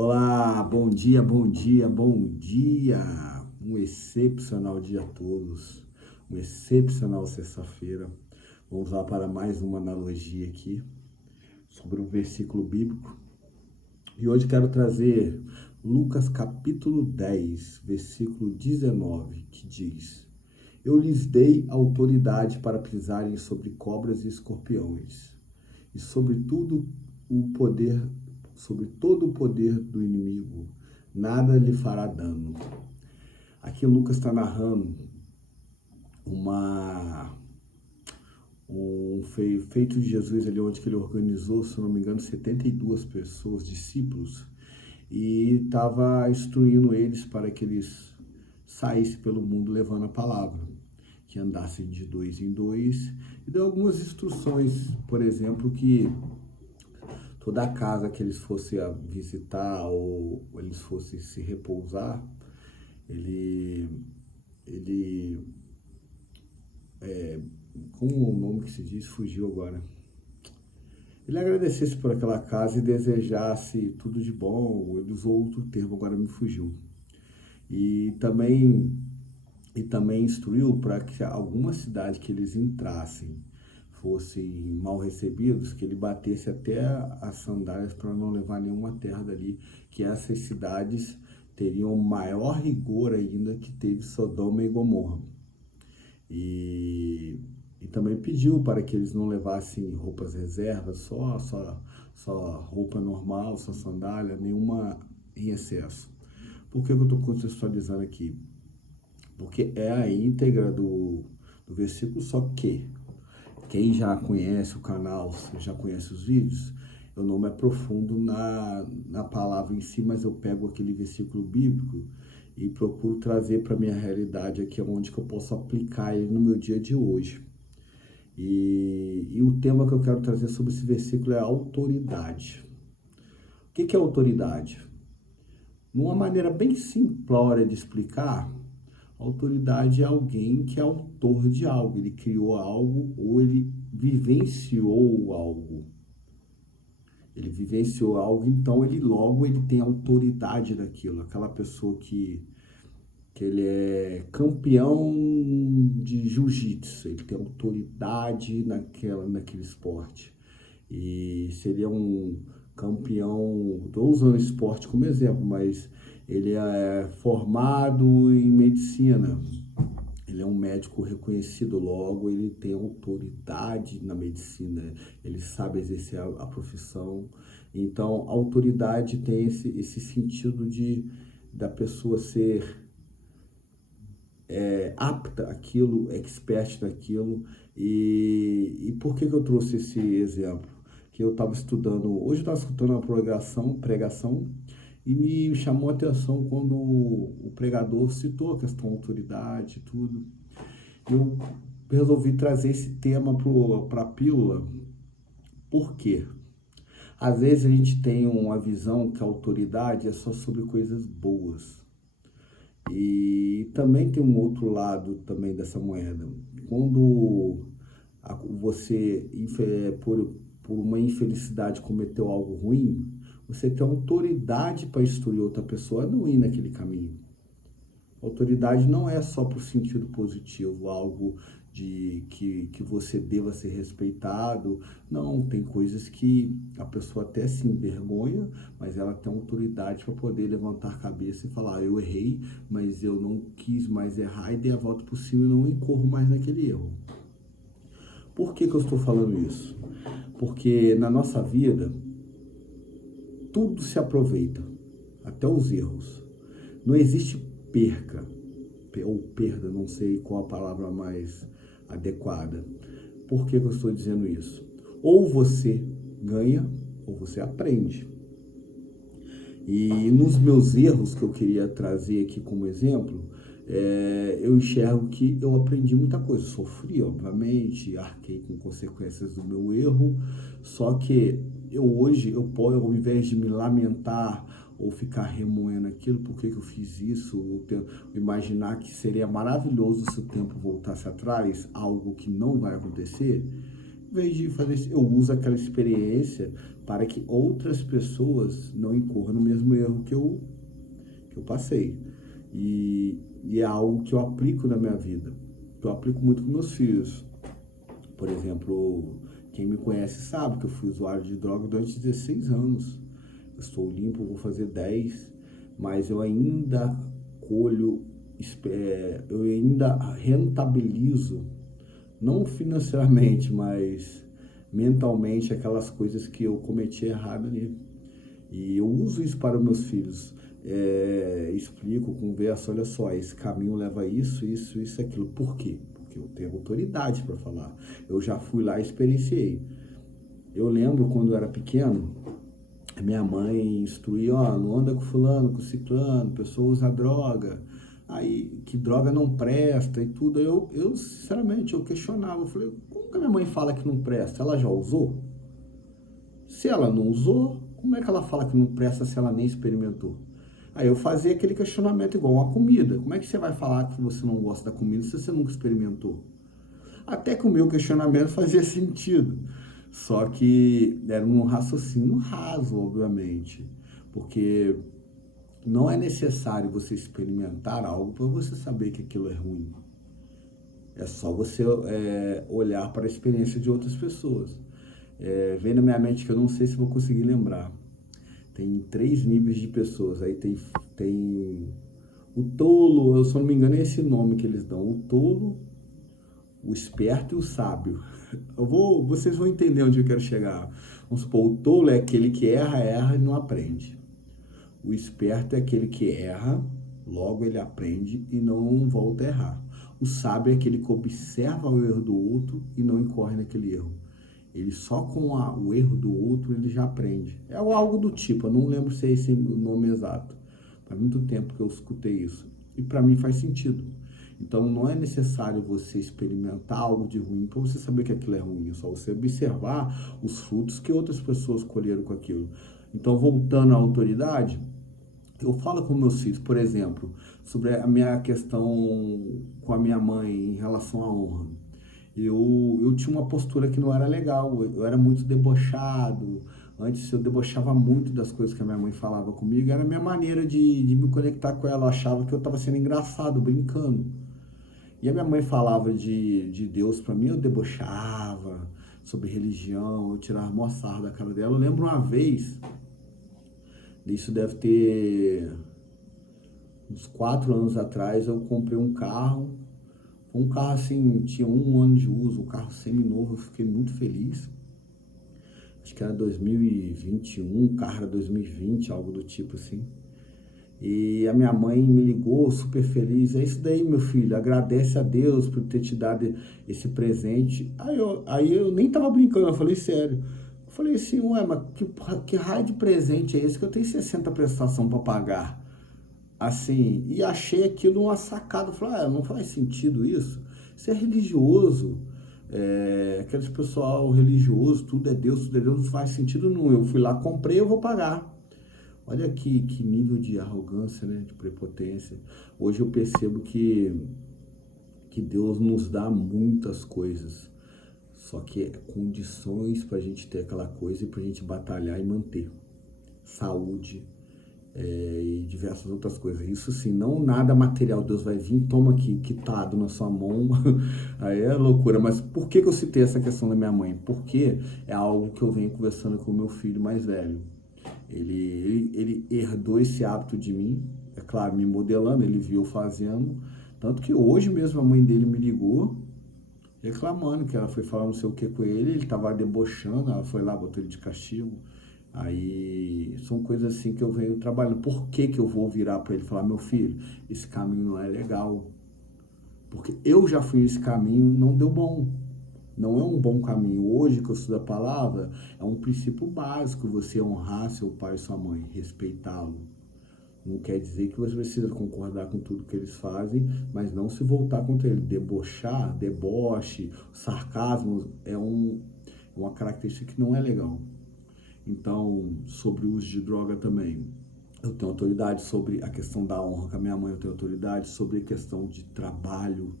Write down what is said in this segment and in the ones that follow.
Olá, bom dia, bom dia, bom dia. Um excepcional dia a todos. Um excepcional sexta-feira. Vamos lá para mais uma analogia aqui sobre um versículo bíblico. E hoje quero trazer Lucas capítulo 10, versículo 19, que diz: Eu lhes dei autoridade para pisarem sobre cobras e escorpiões, e sobre todo o poder do inimigo, nada lhe fará dano. Aqui Lucas está narrando um feito de Jesus ali, onde que ele organizou, se não me engano, 72 pessoas, discípulos, e estava instruindo eles para que eles saíssem pelo mundo levando a palavra, que andassem de dois em dois, e deu algumas instruções, por exemplo, que toda a casa que eles fossem a visitar ou eles fossem se repousar, ele, ele como o nome que se diz, fugiu agora. Ele agradecesse por aquela casa e desejasse tudo de bom, ele usou outro termo, agora me fugiu. E também, e também instruiu para que alguma cidade que eles entrassem fossem mal recebidos, que ele batesse até as sandálias para não levar nenhuma terra dali, que essas cidades teriam maior rigor ainda que teve Sodoma e Gomorra. E também pediu para que eles não levassem roupas reservas, só roupa normal, só sandália, nenhuma em excesso. Por que eu estou contextualizando aqui? Porque é a íntegra do versículo, só que quem já conhece o canal, já conhece os vídeos, eu não me aprofundo na palavra em si, mas eu pego aquele versículo bíblico e procuro trazer para a minha realidade aqui, onde que eu posso aplicar ele no meu dia de hoje. E o tema que eu quero trazer sobre esse versículo é autoridade. O que é autoridade? Numa maneira bem simplória de explicar, autoridade é alguém que é autor de algo, ele criou algo ou ele vivenciou algo. Ele vivenciou algo, então ele tem autoridade daquilo. Aquela pessoa que ele é campeão de jiu-jitsu, ele tem autoridade naquele esporte. E seria um campeão, estou usando o esporte como exemplo, mas ele é formado em medicina, ele é um médico reconhecido, logo ele tem autoridade na medicina, ele sabe exercer a profissão. Então, a autoridade tem esse sentido da pessoa ser apta àquilo, expert naquilo. E por que eu trouxe esse exemplo? Que eu estava estudando, hoje eu estava escutando uma pregação, e me chamou a atenção quando o pregador citou a questão da autoridade e tudo. Eu resolvi trazer esse tema para a pílula. Por quê? Às vezes a gente tem uma visão que a autoridade é só sobre coisas boas. E também tem um outro lado também dessa moeda. Quando você, por uma infelicidade, cometeu algo ruim, você tem autoridade para instruir outra pessoa a não ir naquele caminho. Autoridade não é só para o sentido positivo, algo de que você deva ser respeitado. Não, tem coisas que a pessoa até se envergonha, mas ela tem autoridade para poder levantar a cabeça e falar: eu errei, mas eu não quis mais errar, e dei a volta por cima e não incorro mais naquele erro. Por que eu estou falando isso? Porque na nossa vida, tudo se aproveita, até os erros. Não existe perca ou perda, não sei qual a palavra mais adequada. Por que eu estou dizendo isso? Ou você ganha, ou você aprende. E nos meus erros que eu queria trazer aqui como exemplo, eu enxergo que eu aprendi muita coisa. Sofri, obviamente, arquei com consequências do meu erro, só que hoje, ao invés de me lamentar ou ficar remoendo aquilo, por que eu fiz isso, ou imaginar que seria maravilhoso se o tempo voltasse atrás, algo que não vai acontecer, em vez de fazer isso, eu uso aquela experiência para que outras pessoas não incorram no mesmo erro que eu passei. E é algo que eu aplico na minha vida, que eu aplico muito com meus filhos. Por exemplo, quem me conhece sabe que eu fui usuário de droga durante 16 anos. Eu estou limpo, vou fazer 10, mas eu ainda colho, eu ainda rentabilizo, não financeiramente, mas mentalmente, aquelas coisas que eu cometi errado ali. E eu uso isso para os meus filhos. Explico, converso, olha só, esse caminho leva isso, isso, isso, aquilo. Por quê? Porque eu tenho autoridade para falar. Eu já fui lá e experienciei. Eu lembro quando eu era pequeno, a minha mãe instruía, ó, não anda com fulano, com ciclano, pessoa usa droga, aí que droga não presta e tudo. Eu sinceramente, eu questionava, eu falei, como que a minha mãe fala que não presta? Ela já usou? Se ela não usou, como é que ela fala que não presta se ela nem experimentou? Aí eu fazia aquele questionamento igual a comida. Como é que você vai falar que você não gosta da comida se você nunca experimentou? Até que o meu questionamento fazia sentido. Só que era um raciocínio raso, obviamente. Porque não é necessário você experimentar algo para você saber que aquilo é ruim. É só você olhar para a experiência de outras pessoas. Vem na minha mente que eu não sei se vou conseguir lembrar. Tem 3 níveis de pessoas. Aí tem o tolo, eu se não me engano é esse nome que eles dão. O tolo, o esperto e o sábio. Vocês vão entender onde eu quero chegar. Vamos supor, o tolo é aquele que erra e não aprende. O esperto é aquele que erra, logo ele aprende e não volta a errar. O sábio é aquele que observa o erro do outro e não incorre naquele erro. Ele só com o erro do outro ele já aprende. É algo do tipo, eu não lembro se é esse o nome exato. Faz muito tempo que eu escutei isso. E para mim faz sentido. Então não é necessário você experimentar algo de ruim para você saber que aquilo é ruim. É só você observar os frutos que outras pessoas colheram com aquilo. Então, voltando à autoridade, eu falo com meus filhos, por exemplo, sobre a minha questão com a minha mãe em relação à honra. Eu tinha uma postura que não era legal, eu era muito debochado. Antes eu debochava muito das coisas que a minha mãe falava comigo, era a minha maneira de me conectar com ela. Eu achava que eu estava sendo engraçado, brincando. E a minha mãe falava de Deus para mim, eu debochava sobre religião, eu tirava mó sarro da cara dela. Eu lembro uma vez, isso deve ter uns 4 anos atrás, eu comprei um carro. Foi um carro assim, tinha 1 ano de uso, um carro semi-novo, eu fiquei muito feliz. Acho que era 2021, o carro era 2020, algo do tipo assim. E a minha mãe me ligou super feliz. É isso daí, meu filho, agradece a Deus por ter te dado esse presente. Aí eu nem tava brincando, eu falei sério. Eu falei assim, ué, mas que raio de presente é esse que eu tenho 60 prestação para pagar? Assim, e achei aquilo uma sacada. Eu falei, não faz sentido isso? Isso é religioso. Aqueles pessoal religioso, tudo é Deus, não faz sentido nenhum. Eu fui lá, comprei, eu vou pagar. Olha que nível de arrogância, né, de prepotência. Hoje eu percebo que Deus nos dá muitas coisas, só que é condições para a gente ter aquela coisa e para a gente batalhar e manter. Saúde, e diversas outras coisas. Isso sim, não nada material. Deus vai vir, toma aqui, quitado na sua mão. Aí é loucura. Mas por que eu citei essa questão da minha mãe? Porque é algo que eu venho conversando com o meu filho mais velho. Ele herdou esse hábito de mim, é claro, me modelando, ele viu fazendo. Tanto que hoje mesmo a mãe dele me ligou, reclamando que ela foi falar não sei o que com ele estava debochando, ela foi lá, botou ele de castigo. Aí são coisas assim que eu venho trabalhando. Por que eu vou virar para ele e falar, meu filho, esse caminho não é legal? Porque eu já fui nesse caminho, não deu bom. Não é um bom caminho. Hoje que eu estudo a palavra, é um princípio básico você honrar seu pai e sua mãe, respeitá-lo. Não quer dizer que você precisa concordar com tudo que eles fazem, mas não se voltar contra ele. Debochar, deboche, sarcasmo é uma característica que não é legal. Então, sobre o uso de droga também, eu tenho autoridade sobre a questão da honra com a minha mãe, eu tenho autoridade sobre a questão de trabalho.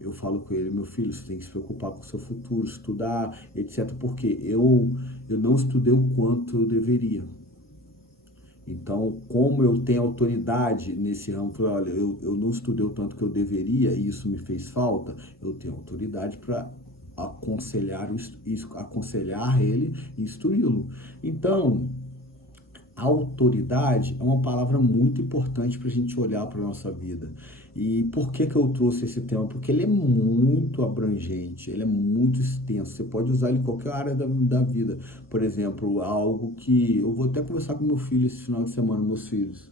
Eu falo com ele, meu filho, você tem que se preocupar com o seu futuro, estudar, etc. Porque eu não estudei o quanto eu deveria. Então, como eu tenho autoridade nesse ramo, olha, eu não estudei o tanto que eu deveria e isso me fez falta, eu tenho autoridade para aconselhar ele e instruí-lo. Então, autoridade é uma palavra muito importante para a gente olhar para a nossa vida. E por que eu trouxe esse tema? Porque ele é muito abrangente, ele é muito extenso. Você pode usar ele em qualquer área da vida. Por exemplo, algo que eu vou até conversar com meu filho esse final de semana, meus filhos.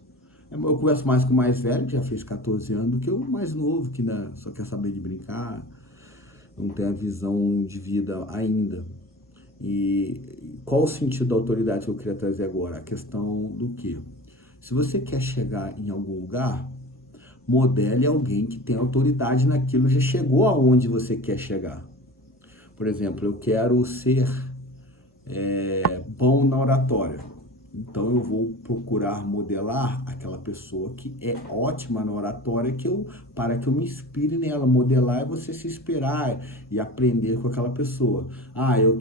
Eu converso mais com o mais velho, que já fez 14 anos, do que o mais novo, que só quer saber de brincar, não tem a visão de vida ainda. E qual o sentido da autoridade que eu queria trazer agora? A questão do quê? Se você quer chegar em algum lugar, modele alguém que tem autoridade naquilo, já chegou aonde você quer chegar. Por exemplo, eu quero ser bom na oratória. Então eu vou procurar modelar aquela pessoa que é ótima na oratória para que eu me inspire nela. Modelar é você se inspirar e aprender com aquela pessoa. Eu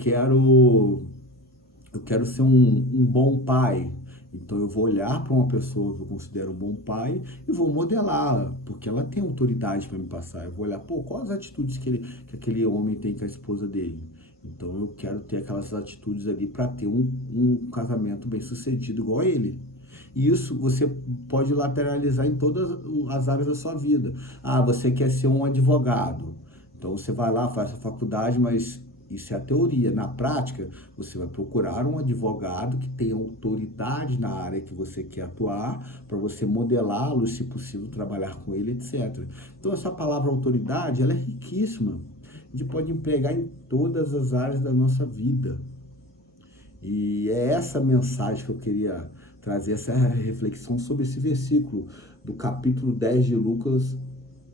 quero ser um bom pai. Então eu vou olhar para uma pessoa que eu considero um bom pai e vou modelá-la, porque ela tem autoridade para me passar. Eu vou olhar, quais as atitudes que aquele homem tem com a esposa dele. Então eu quero ter aquelas atitudes ali para ter um casamento bem sucedido igual a ele. E isso você pode lateralizar em todas as áreas da sua vida. Ah, você quer ser um advogado. Então você vai lá, faz a faculdade, mas isso é a teoria. Na prática, você vai procurar um advogado que tenha autoridade na área que você quer atuar, para você modelá-lo, se possível, trabalhar com ele, etc. Então essa palavra autoridade, ela é riquíssima. A gente pode empregar em todas as áreas da nossa vida. E é essa mensagem que eu queria trazer, essa reflexão sobre esse versículo do capítulo 10 de Lucas,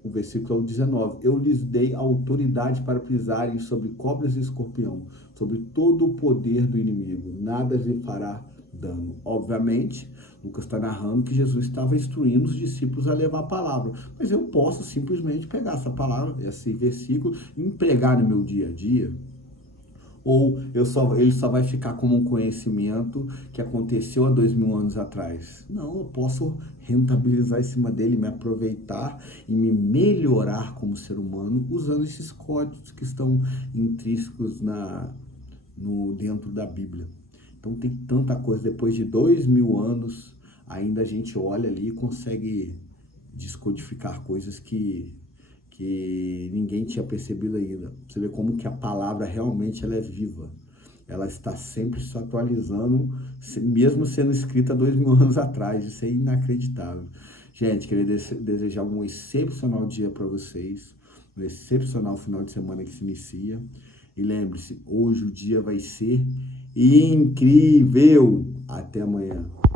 o versículo 19. Eu lhes dei autoridade para pisarem sobre cobras e escorpião, sobre todo o poder do inimigo. Nada lhe fará dano. Obviamente, Lucas está narrando que Jesus estava instruindo os discípulos a levar a palavra. Mas eu posso simplesmente pegar essa palavra, esse versículo, e empregar no meu dia a dia. Ou ele só vai ficar como um conhecimento que aconteceu há 2000 anos atrás? Não, eu posso rentabilizar em cima dele, me aproveitar e me melhorar como ser humano usando esses códigos que estão intrínsecos dentro da Bíblia. Então tem tanta coisa, depois de 2000 anos, ainda a gente olha ali e consegue descodificar coisas que ninguém tinha percebido ainda. Você vê como que a palavra realmente ela é viva. Ela está sempre se atualizando, mesmo sendo escrita 2000 anos atrás. Isso é inacreditável. Gente, queria desejar um excepcional dia para vocês, um excepcional final de semana que se inicia. E lembre-se, hoje o dia vai ser incrível. Até amanhã.